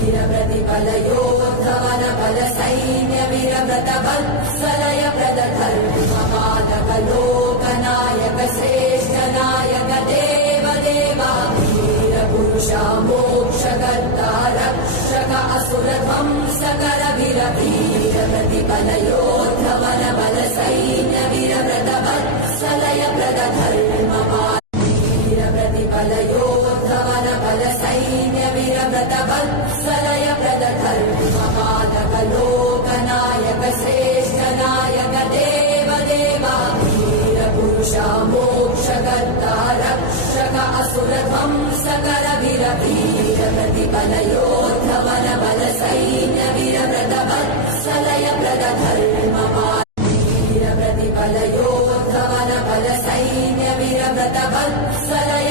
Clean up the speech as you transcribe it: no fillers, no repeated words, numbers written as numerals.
वीरप्रतिफलयोद्धवन बलसैन्यवीरव्रतवत्सलय प्रदधर्मपालकलोकनायक श्रेष्ठनायक देवदेवा वीरपुरुषा मोक्षकर्ता रक्षक असुरध्वंसकर वीरप्रतिफलयोद्धवन बलसैन्यवीरव्रतवत्सलय प्रदधर्मपालकलोकनायक वीरप्रतिफलयोद्धवन बलसैन्यवीरव्रतवत्सलय प्रदधर्मपालकलोकनायक श्रेष्ठनायक देवदेवा वीरपुरुषा मोक्षकर्ता रक्षक असुरध्वंसकर वीरप्रतिफलयोद्धवन बलसैन्यवीरव्रतवत्सलय प्रदधर्मपालकलोकनायक वीरप्रतिफलयोद्धवन बलसैन्यवीरव्रतवत्सलय